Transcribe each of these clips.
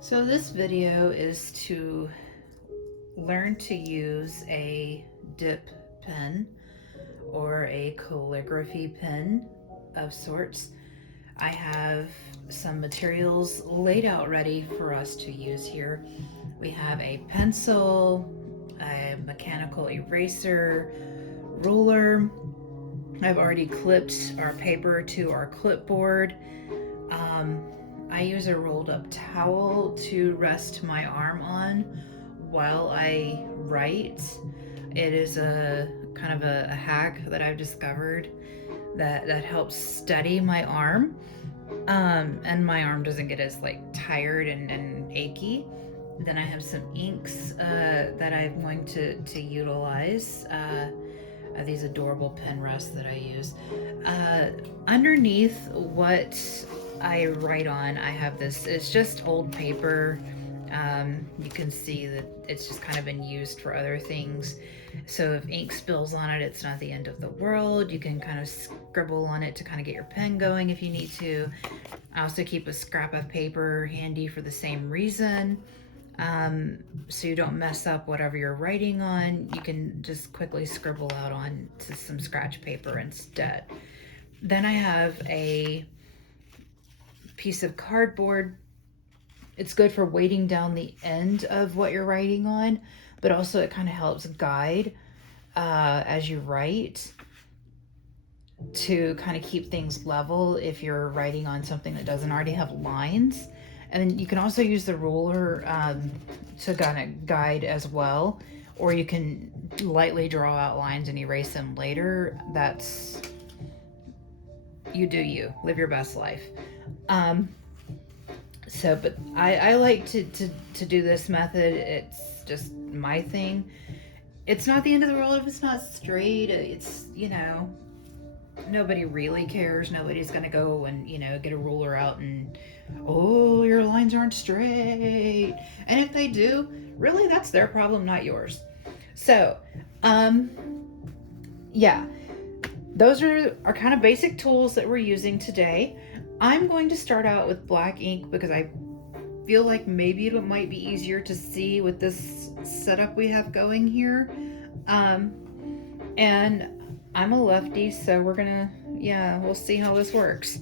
So this video is to learn to use a dip pen or a calligraphy pen of sorts. I have some materials laid out ready for us to use here. We have a pencil, a mechanical eraser, ruler. I've already clipped our paper to our clipboard. Um, I use a rolled up towel to rest my arm on while I write. It is a kind of a hack that I've discovered that helps steady my arm. And my arm doesn't get as like tired and achy. Then I have some inks that I'm going to utilize. These adorable pen rests that I use. Uh, Underneath what I write on, I have this, it's just old paper. You can see that it's just kind of been used for other things. So if ink spills on it, it's not the end of the world. You can kind of scribble on it to kind of get your pen going if you need to. I also keep a scrap of paper handy for the same reason. So you don't mess up whatever you're writing on. You can just quickly scribble out on to some scratch paper instead. Then I have a piece of cardboard. It's good for weighting down the end of what you're writing on, but also it kind of helps guide as you write to kind of keep things level if you're writing on something that doesn't already have lines. And you can also use the ruler to kind of guide as well, or you can lightly draw out lines and erase them later. That's, you do you, live your best life. But I like to do this method. It's just my thing. It's not the end of the world if it's not straight. It's, nobody really cares. Nobody's gonna go and get a ruler out and, oh, your lines aren't straight. And if they do, really, that's their problem, not yours. So yeah, those are kind of basic tools that we're using today. I'm going to start out with black ink because I feel like maybe it might be easier to see with this setup we have going here. And I'm a lefty, so we'll see how this works.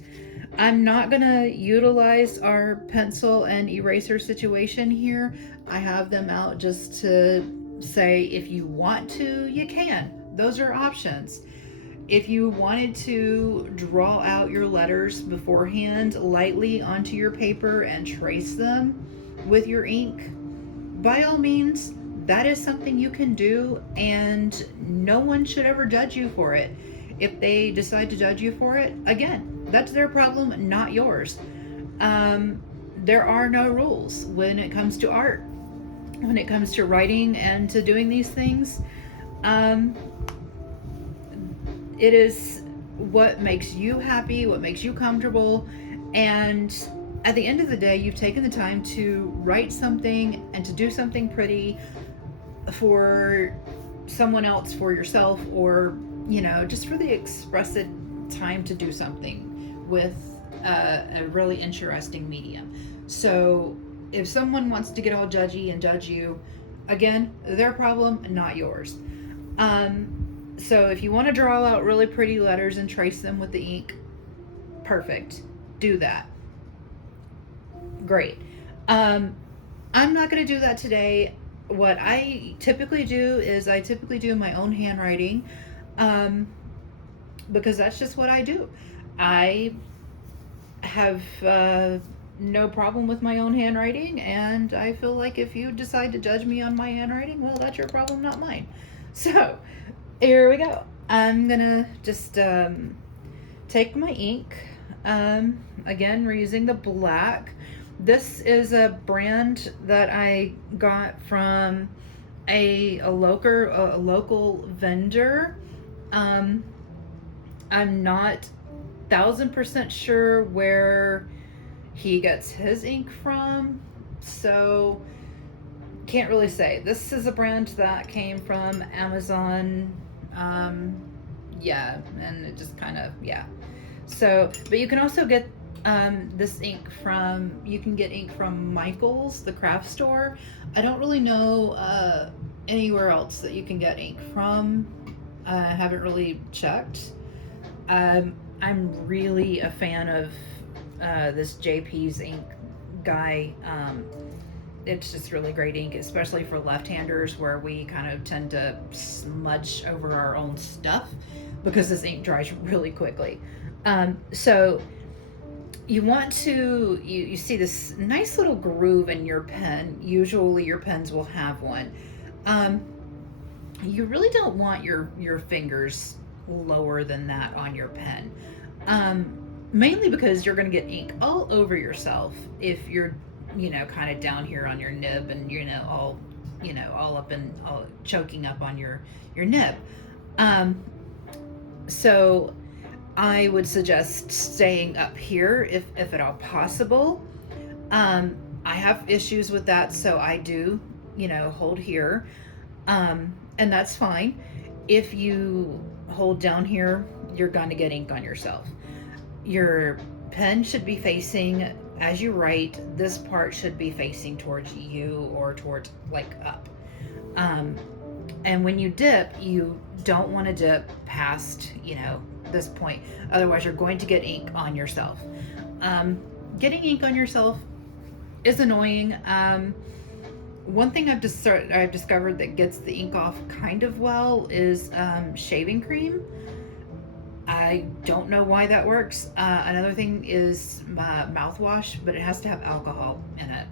I'm not gonna utilize our pencil and eraser situation here. I have them out just to say if you want to, you can. Those are options. If you wanted to draw out your letters beforehand lightly onto your paper and trace them with your ink, by all means, that is something you can do, and no one should ever judge you for it. If they decide to judge you for it, again, that's their problem, not yours. There are no rules when it comes to art, when it comes to writing and to doing these things. It is what makes you happy, what makes you comfortable, and at the end of the day, you've taken the time to write something and to do something pretty for someone else, for yourself, or just for the expressive time to do something with a really interesting medium. So if someone wants to get all judgy and judge you, again, their problem, not yours. So if you want to draw out really pretty letters and trace them with the ink, perfect. Do that. Great. I'm not going to do that today. What I typically do is I typically do my own handwriting, because that's just what I do. I have no problem with my own handwriting, and I feel like if you decide to judge me on my handwriting, well, that's your problem, not mine. So here we go. I'm gonna just take my ink. Again, we're using the black. This is a brand that I got from a local vendor. I'm not 1000% sure where he gets his ink from, so can't really say. This is a brand that came from Amazon. And it just kind of, yeah. So, but you can also get this ink from, you can get ink from Michael's, the craft store. I don't really know anywhere else that you can get ink from. I haven't really checked. I'm really a fan of this JP's ink guy. It's just really great ink, especially for left-handers where we kind of tend to smudge over our own stuff because this ink dries really quickly. So you want to, you see this nice little groove in your pen. Usually your pens will have one. You really don't want your fingers lower than that on your pen. Mainly because you're going to get ink all over yourself if you're, kind of down here on your nib and, all up and all choking up on your nib. So I would suggest staying up here if at all possible. I have issues with that, so I do, hold here. And that's fine. If you hold down here, you're going to get ink on yourself. Your pen should be facing, as you write, this part should be facing towards you or towards up. And when you dip, you don't want to dip past, this point. Otherwise, you're going to get ink on yourself. Getting ink on yourself is annoying. One thing I've discovered that gets the ink off kind of well is shaving cream. I don't know why that works. Another thing is mouthwash, but it has to have alcohol in it.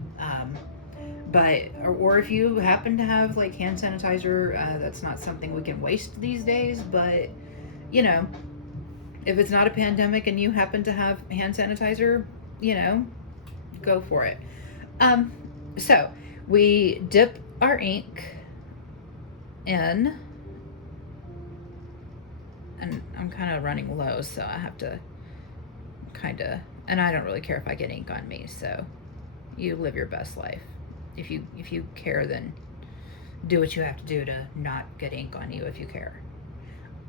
Or if you happen to have like hand sanitizer, that's not something we can waste these days, but if it's not a pandemic and you happen to have hand sanitizer, go for it. So we dip our ink in, and I'm kind of running low, so I have to and I don't really care if I get ink on me, so you live your best life. If you care, then do what you have to do to not get ink on you if you care.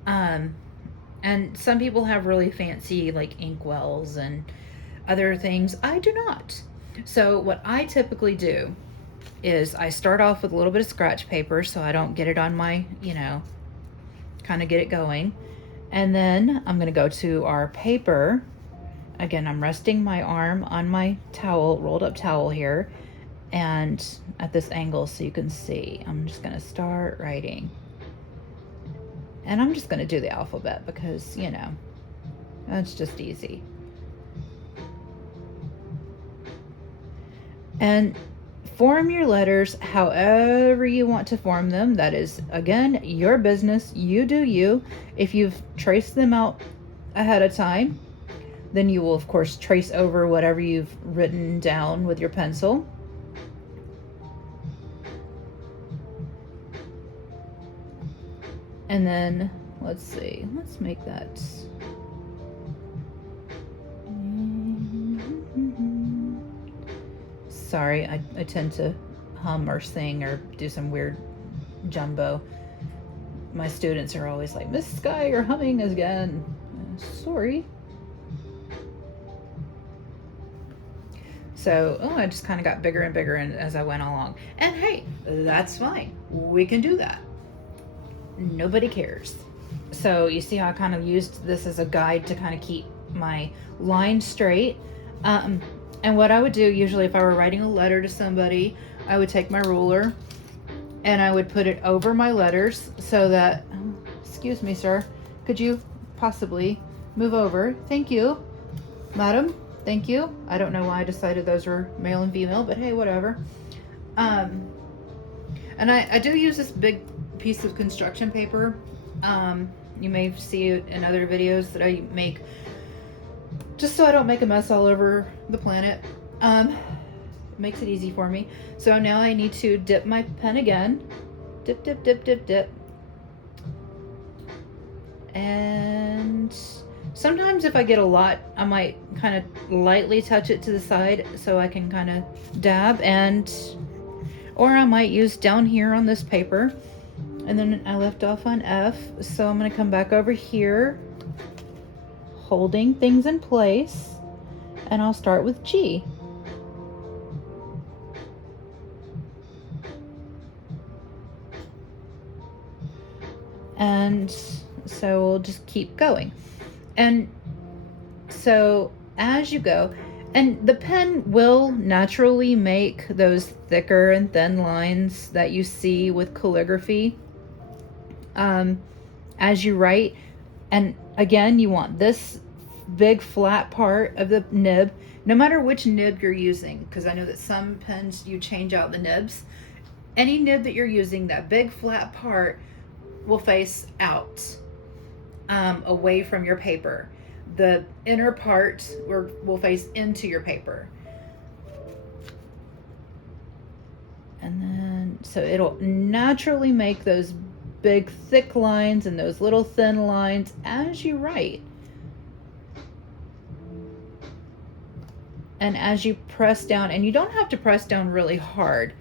And some people have really fancy like ink wells and other things. I do not. So what I typically do is I start off with a little bit of scratch paper so I don't get it on my, kind of get it going. And then I'm going to go to our paper. Again, I'm resting my arm on my towel, rolled up towel here, and at this angle so you can see. I'm just going to start writing. And I'm just going to do the alphabet because, that's just easy. And form your letters however you want to form them. That is, again, your business. You do you. If you've traced them out ahead of time, then you will, of course, trace over whatever you've written down with your pencil. And then, let's see, let's make that. Sorry, I tend to hum or sing or do some weird jumbo. My students are always like, Miss Sky, you're humming again. Sorry. So, I just kind of got bigger and bigger as I went along. And hey, that's fine. We can do that. Nobody cares. So you see how I kind of used this as a guide to kind of keep my line straight. And what I would do usually if I were writing a letter to somebody, I would take my ruler and I would put it over my letters so that, excuse me, sir, could you possibly move over? Thank you, madam. Thank you. I don't know why I decided those were male and female, but hey, whatever. And I do use this big piece of construction paper. You may see it in other videos that I make just so I don't make a mess all over the planet. It makes it easy for me. So now I need to dip my pen again. Dip, dip, dip, dip, dip. And sometimes if I get a lot, I might kind of lightly touch it to the side so I can kind of dab, or I might use down here on this paper. And then I left off on F, so I'm going to come back over here, holding things in place, And I'll start with G. And so we'll just keep going. And so as you go, and the pen will naturally make those thicker and thin lines that you see with calligraphy as you write. And again, you want this big flat part of the nib, no matter which nib you're using, because I know that some pens you change out the nibs. Any nib that you're using, that big flat part will face out, away from your paper. The inner part will face into your paper. And then, so it'll naturally make those big thick lines and those little thin lines as you write. And as you press down, and you don't have to press down really hard.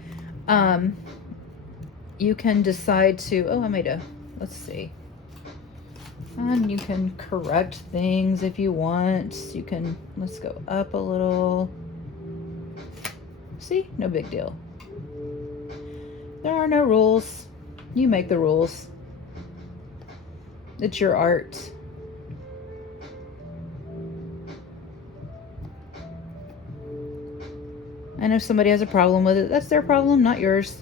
You can decide to, let's see. And you can correct things if you want. You can, let's go up a little. See, no big deal. There are no rules. You make the rules. It's your art. And if somebody has a problem with it, that's their problem, not yours.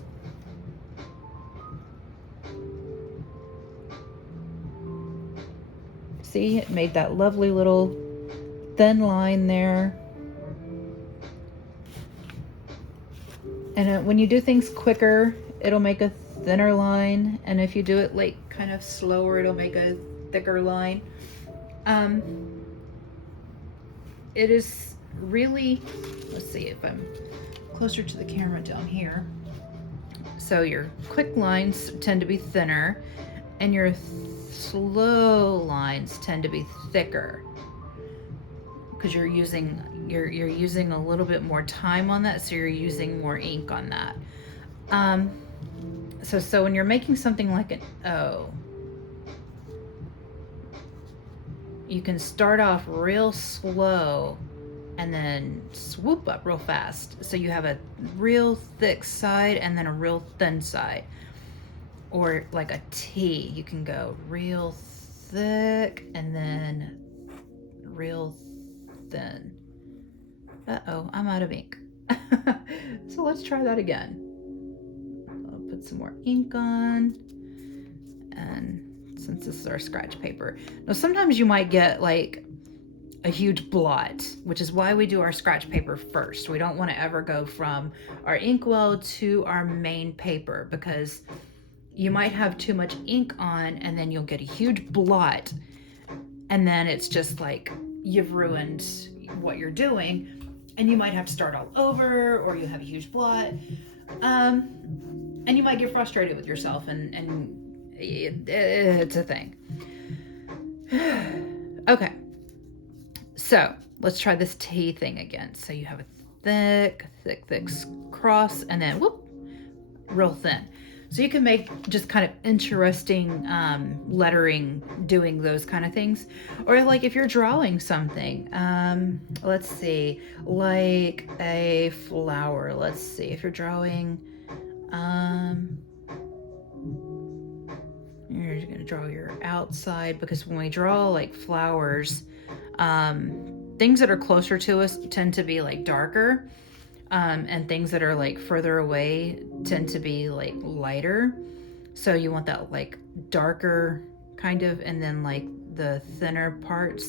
See, it made that lovely little thin line there. And when you do things quicker, it'll make a thinner line. And if you do it like kind of slower, it'll make a thicker line. It is really, let's see if I'm closer to the camera down here. So your quick lines tend to be thinner, and your slow lines tend to be thicker, because you're using a little bit more time on that, so you're using more ink on that. So when you're making something like an O, you can start off real slow and then swoop up real fast. So you have a real thick side and then a real thin side. Or like a T, you can go real thick and then real thin. Uh-oh, I'm out of ink. So let's try that again. I'll put some more ink on. And since this is our scratch paper. Now sometimes you might get like a huge blot, which is why we do our scratch paper first. We don't want to ever go from our inkwell to our main paper, because you might have too much ink on and then you'll get a huge blot, and then it's just like you've ruined what you're doing, and you might have to start all over, or you have a huge blot, and you might get frustrated with yourself, and it's a thing. Okay, so let's try this T thing again. So you have a thick cross, and then whoop, real thin. So you can make just kind of interesting lettering doing those kind of things. Or like if you're drawing something, let's see, like a flower. Let's see, if you're drawing, you're just gonna draw your outside, because when we draw like flowers, things that are closer to us tend to be like darker. And things that are like further away tend to be like lighter. So you want that like darker kind of, and then like the thinner parts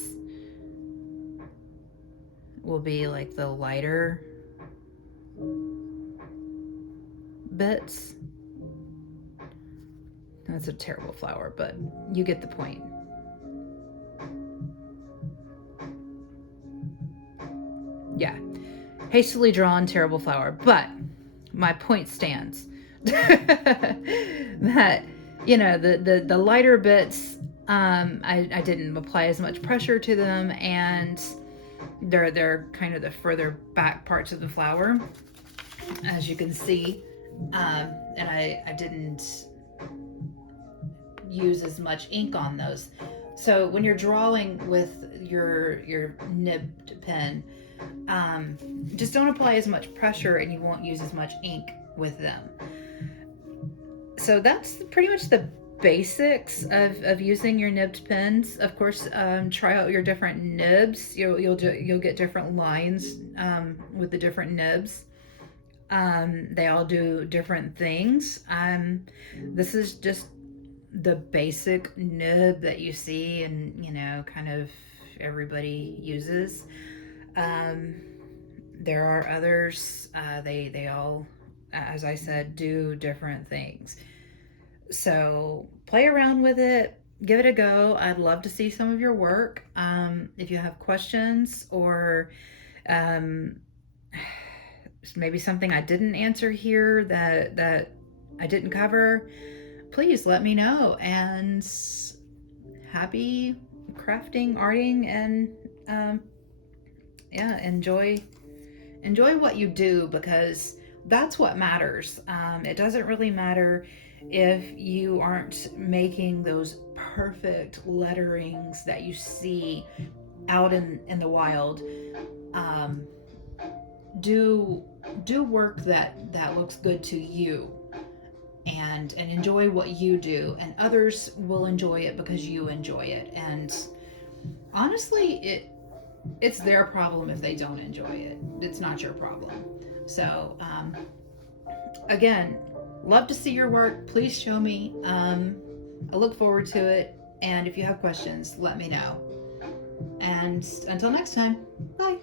will be like the lighter bits. That's a terrible flower, but you get the point. Yeah. Hastily drawn, terrible flower. But my point stands. That, you know, the lighter bits, I didn't apply as much pressure to them, and they're kind of the further back parts of the flower, as you can see. And I didn't use as much ink on those. So when you're drawing with your nibbed pen, Just don't apply as much pressure and you won't use as much ink with them. So that's pretty much the basics of using your nibbed pens. Of course, try out your different nibs. You'll get different lines with the different nibs. They all do different things. This is just the basic nib that you see and kind of everybody uses. Um, there are others. They all, as I said, do different things. So play around with it, give it a go. I'd love to see some of your work. If you have questions or um, maybe something I didn't answer here that I didn't cover, please let me know. And happy crafting, arting, and um, yeah, enjoy what you do, because that's what matters. It doesn't really matter if you aren't making those perfect letterings that you see out in the wild. Um, do do work that looks good to you, and enjoy what you do, and others will enjoy it because you enjoy it. And honestly, it's their problem if they don't enjoy it. It's not your problem. So again, love to see your work. Please show me. I look forward to it. And if you have questions, let me know. And until next time, bye.